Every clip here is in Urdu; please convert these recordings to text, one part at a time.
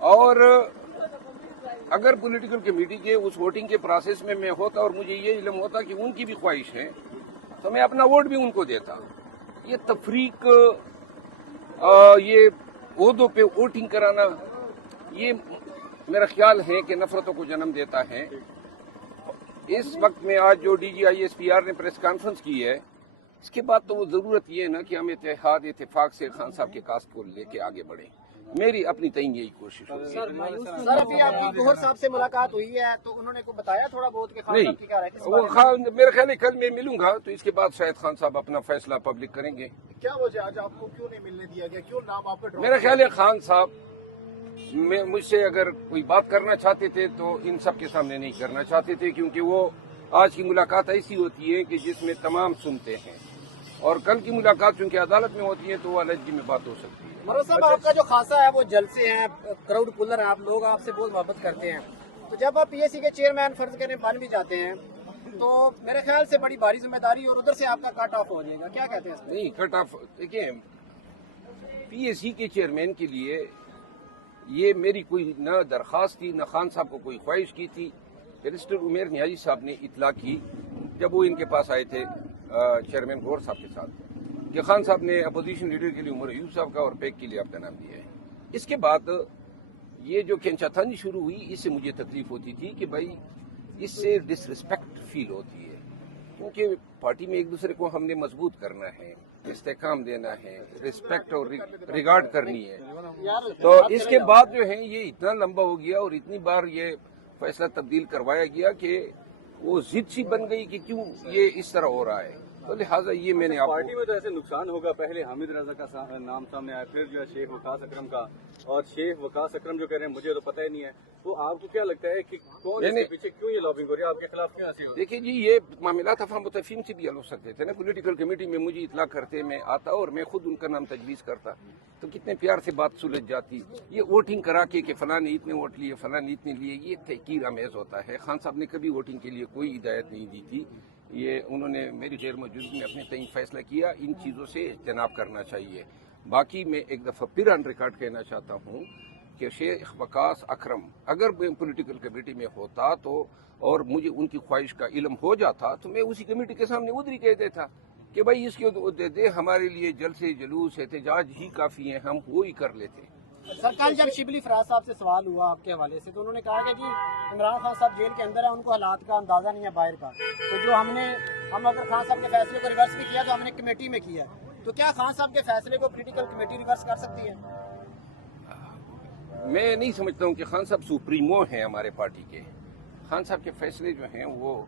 اور اگر پولیٹیکل کمیٹی کے اس ووٹنگ کے پروسیس میں میں ہوتا اور مجھے یہ علم ہوتا کہ ان کی بھی خواہش ہے تو میں اپنا ووٹ بھی ان کو دیتا. یہ تفریق، یہ عہدوں پہ ووٹنگ کرانا، یہ میرا خیال ہے کہ نفرتوں کو جنم دیتا ہے. اس وقت میں آج جو D G I S P R نے پریس کانفرنس کی ہے، اس کے بعد تو وہ ضرورت یہ ہے نا کہ ہم اتفاق سے خان صاحب کے کاسٹ کو لے کے آگے بڑھیں. میری اپنی تئیں یہی کوشش ہوگی. سر ابھی آپ کی گوہر صاحب سے ملاقات ہوئی ہے تو انہوں نے کو بتایا تھوڑا بہت کہ خان صاحب کی کیا رائے ہے؟ وہ خان میرے خیال ہے کل میں ملوں گا تو اس کے بعد شاید خان صاحب اپنا فیصلہ پبلک کریں گے. کیا وجہ آج آپ کو کیوں نہیں ملنے دیا گیا، کیوں نام آپ کا؟ میرا خیال ہے خان صاحب مجھ سے اگر کوئی بات کرنا چاہتے تھے تو ان سب کے سامنے نہیں کرنا چاہتے تھے، کیونکہ وہ آج کی ملاقات ایسی ہوتی ہے کہ جس میں تمام سنتے ہیں، اور کل کی ملاقات چونکہ عدالت میں ہوتی ہے تو وہ علیحدگی میں بات ہو سکتی ہے. مروت صاحب آپ کا جو خاصہ ہے وہ جلسے ہیں، کراؤڈ پولر ہیں، آپ لوگ آپ سے بہت محبت کرتے ہیں، تو جب آپ پی ایس سی کے چیئرمین فرض کریں بن بھی جاتے ہیں تو میرے خیال سے بڑی بھاری ذمہ داری اور ادھر سے آپ کا کٹ آف ہو جائے گا، کیا کہتے ہیں اس میں؟ نہیں کٹ آف، دیکھیں پی ایس سی کے چیئرمین کے لیے یہ میری کوئی نہ درخواست تھی، نہ خان صاحب کو کوئی خواہش کی تھی. بیرسٹر عمیر نیازی صاحب نے اطلاع کی جب وہ ان کے پاس آئے تھے چیئرمین گور صاحب کے ساتھ کہ خان صاحب نے اپوزیشن لیڈر کے لیے عمر ایوب صاحب کا اور پیک کے لیے آپ کا نام دیا ہے. اس کے بعد یہ جو کھینچاتھانی شروع ہوئی، اس سے مجھے تکلیف ہوتی تھی کہ بھائی اس سے ڈس رسپیکٹ فیل ہوتی ہے، کیونکہ پارٹی میں ایک دوسرے کو ہم نے مضبوط کرنا ہے، استحکام دینا ہے، رسپیکٹ اور ریگارڈ کرنی ہے. تو اس کے بعد جو ہے یہ اتنا لمبا ہو گیا اور اتنی بار یہ فیصلہ تبدیل کروایا گیا کہ وہ ضد سی بن گئی کہ کیوں یہ اس طرح ہو رہا ہے. تو لہٰذا یہ میں نے آپ پارٹی میں تو ایسے نقصان ہوگا. پہلے حامد رضا کا نام سامنے آیا، پھر جو ہے شیخ وقاص اکرم کا، اور شیخ وقاص اکرم جو کہہ رہے ہیں مجھے تو پتہ ہی نہیں ہے. تو آپ کو کیا لگتا ہے کہ کون اس کے پیچھے کیوں یہ لابنگ ہو رہی ہے، آپ کے خلاف کیوں ایسی ہو رہی ہے؟ دیکھیے جی، یہ معاملات افہام و تفہیم سے بھی حل ہو سکتے تھے نا. پولیٹیکل کمیٹی میں مجھے اطلاع کرتے، میں آتا اور میں خود ان کا نام تجویز کرتا تو کتنے پیار سے بات سلجھ جاتی. یہ ووٹنگ کرا کے کہ فلاں نے اتنے ووٹ لیے، فلاں نے اتنے لیے، یہ تحقیر آمیز ہوتا ہے. خان صاحب نے کبھی ووٹنگ کے لیے کوئی ہدایت نہیں دی تھی. یہ انہوں نے میری غیر موجودگی میں اپنے تعین فیصلہ کیا. ان چیزوں سے اجتناب کرنا چاہیے. باقی میں ایک دفعہ پھر آن ریکارڈ کہنا چاہتا ہوں کہ شیخ وقاص اکرم اگر میں پولیٹیکل کمیٹی میں ہوتا تو اور مجھے ان کی خواہش کا علم ہو جاتا تو میں اسی کمیٹی کے سامنے ادھر ہی کہہ دیتا کہ بھائی اس کو دے دے، ہمارے لیے جلسے جلوس احتجاج ہی کافی ہیں، ہم وہی کر لیتے. سر کل جب شبلی فراز صاحب سے سوال ہوا آپ کے حوالے سے تو انہوں نے کہا کہ جی عمران خان صاحب جیل کے اندر ہیں، ان کو حالات کا اندازہ نہیں ہے باہر کا، تو جو ہم اگر خان صاحب کے فیصلے کو ریورس بھی کیا تو ہم نے کمیٹی میں کیا ہے، تو کیا خان صاحب کے فیصلے کو پولیٹیکل کمیٹی ریورس کر سکتی ہے؟ میں نہیں سمجھتا ہوں کہ خان صاحب سپریمو ہیں ہمارے پارٹی کے. خان صاحب کے فیصلے جو ہیں وہ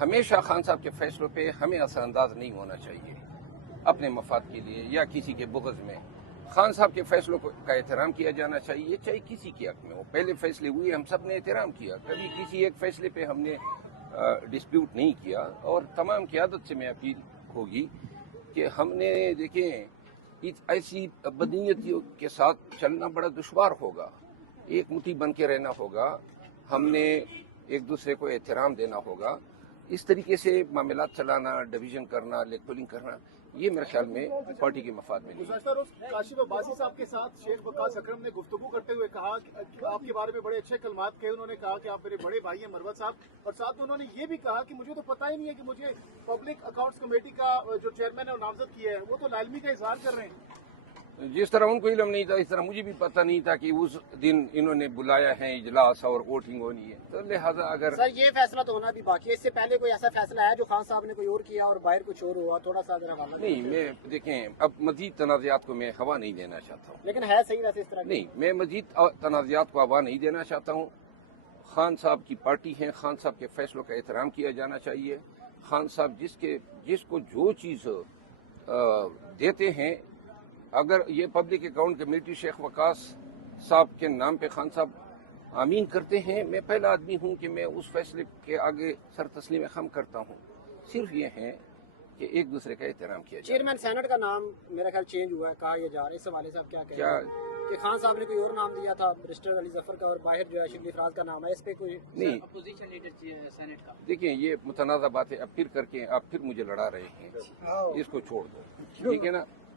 ہمیشہ خان صاحب کے فیصلوں پہ ہمیں اثر انداز نہیں ہونا چاہیے اپنے مفاد کے لیے یا کسی کے بغض میں. خان صاحب کے فیصلوں کا احترام کیا جانا چاہیے، چاہے کسی کے حق میں ہو. پہلے فیصلے ہوئے ہم سب نے احترام کیا، کبھی کسی ایک فیصلے پہ ہم نے ڈسپیوٹ نہیں کیا. اور تمام قیادت سے میں اپیل ہوگی کہ ہم نے دیکھیں ایسی بدنیتیوں کے ساتھ چلنا بڑا دشوار ہوگا. ایک مٹھی بن کے رہنا ہوگا، ہم نے ایک دوسرے کو احترام دینا ہوگا. اس طریقے سے معاملات چلانا، ڈویژن کرنا، لیگ پولنگ کرنا، یہ میرے خیال میں پارٹی کے مفاد میں نہیں. گزشتہ روز کاشف عباسی صاحب کے ساتھ شیخ وقاص اکرم نے گفتگو کرتے ہوئے کہا کہ آپ کے بارے میں بڑے اچھے کلمات کہے. انہوں نے کہا کہ آپ میرے بڑے بھائی ہیں مروت صاحب، اور ساتھ میں انہوں نے یہ بھی کہا کہ مجھے تو پتہ ہی نہیں ہے کہ مجھے پبلک اکاؤنٹس کمیٹی کا جو چیئرمین ہے وہ نامزد کیا ہے. وہ تو لالمی کا اظہار کر رہے ہیں. جس طرح ان کو علم نہیں تھا اس طرح مجھے بھی پتہ نہیں تھا کہ اس دن انہوں نے بلایا ہے اجلاس اور ووٹنگ ہونی ہے. تو لہٰذا اگر سر یہ فیصلہ تو ہونا بھی باقی ہے، اس سے پہلے کوئی ایسا فیصلہ ہے جو خان صاحب نے کوئی اور کیا اور باہر کچھ اور ہوا، تھوڑا سا ذرا نہیں، میں دیکھیں اب مزید تنازعات کو میں ہوا نہیں دینا چاہتا ہوں. لیکن ہے صحیح ویسے اس طرح نہیں، میں مزید تنازعات کو ہوا نہیں دینا چاہتا ہوں. خان صاحب کی پارٹی ہے، خان صاحب کے فیصلوں کا احترام کیا جانا چاہیے. خان صاحب جس کو جو چیز دیتے ہیں، اگر یہ پبلک اکاؤنٹ کمیٹی شیخ وقاص صاحب کے نام پہ خان صاحب آمین کرتے ہیں، میں پہلا آدمی ہوں کہ میں اس فیصلے کے آگے سر تسلیم خم کرتا ہوں. صرف یہ ہے کہ ایک دوسرے کا احترام کیا جائے. چیئرمین سینٹ کا نام میرا خیال چینج ہوا ہے، کہا یہ جا رہا ہے، اس حوالے سے آپ کیا کہیں گے کہ خان صاحب نے کوئی اور نام دیا تھا برسٹر علی ظفر کا اور باہر جو ہے شبلی فراز کا نام ہے، اس پہ کوئی نہیں؟ اپوزیشن لیڈر سینٹ کا دیکھیں یہ متنازع بات ہے، اب پھر کر کے آپ پھر مجھے لڑا رہے ہیں، اس کو چھوڑ دو، ٹھیک ہے نا.